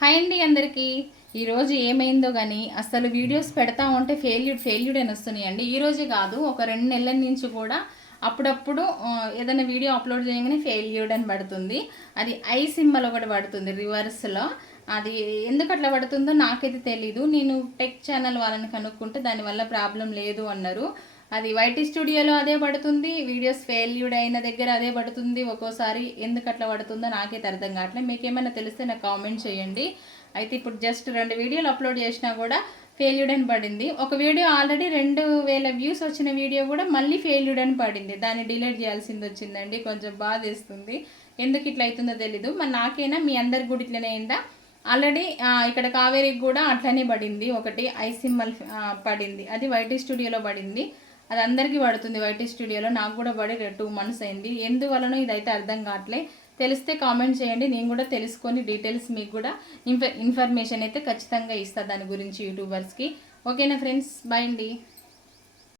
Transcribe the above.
Hi అండి అందరికీ. ఈరోజు ఏమైందో కానీ అసలు వీడియోస్ పెడతా ఉంటే ఫెయిల్యూడ్ అని వస్తున్నాయండి. ఈరోజే కాదు, ఒక 2 నెలల నుంచి కూడా అప్పుడప్పుడు ఏదైనా వీడియో అప్లోడ్ చేయగానే ఫెయిల్యూడ్ అని పడుతుంది. అది ఐ సింబల్ ఒకటి పడుతుంది రివర్స్లో. అది ఎందుకు అట్లా పడుతుందో నాకైతే తెలీదు. నేను టెక్ ఛానల్ వాళ్ళని కనుక్కుంటే దానివల్ల ప్రాబ్లం లేదు అన్నారు. అది వైటీ స్టూడియోలో అదే పడుతుంది, వీడియోస్ ఫెయిల్యూడ్ అయిన దగ్గర అదే పడుతుంది. ఒక్కోసారి ఎందుకు అట్లా పడుతుందో నాకైతే అర్థం కావట్లేదు. మీకు ఏమైనా తెలిస్తే నాకు కామెంట్ చేయండి. అయితే ఇప్పుడు జస్ట్ 2 వీడియోలు అప్లోడ్ చేసినా కూడా ఫెయిల్యూడ్ అని పడింది. ఒక వీడియో ఆల్రెడీ 2000 వ్యూస్ వచ్చిన వీడియో కూడా మళ్ళీ ఫెయిల్యూడ్ అని పడింది. దాన్ని డిలీట్ చేయాల్సింది వచ్చిందండి. కొంచెం బాధేస్తుంది. ఎందుకు ఇట్లా అవుతుందో తెలీదు. మరి నాకైనా మీ అందరి కూడా ఇట్లనే అయిందా? ఆల్రెడీ ఇక్కడ కావేరికి కూడా అట్లనే పడింది. ఒకటి ఐ సింబల్ పడింది, అది వైటీ స్టూడియోలో పడింది. అది అందరికీ పడుతుంది వైటీ స్టూడియోలో. నాకు కూడా పడి 2 months అయింది. ఎందువలనో ఇదైతే అర్థం కావట్లే. తెలిస్తే కామెంట్ చేయండి, నేను కూడా తెలుసుకొని డీటెయిల్స్ మీకు కూడా ఇన్ఫర్మేషన్ అయితే ఖచ్చితంగా ఇస్తాను దాని గురించి యూట్యూబర్స్కి. ఓకేనా ఫ్రెండ్స్, బాయ్ అండి.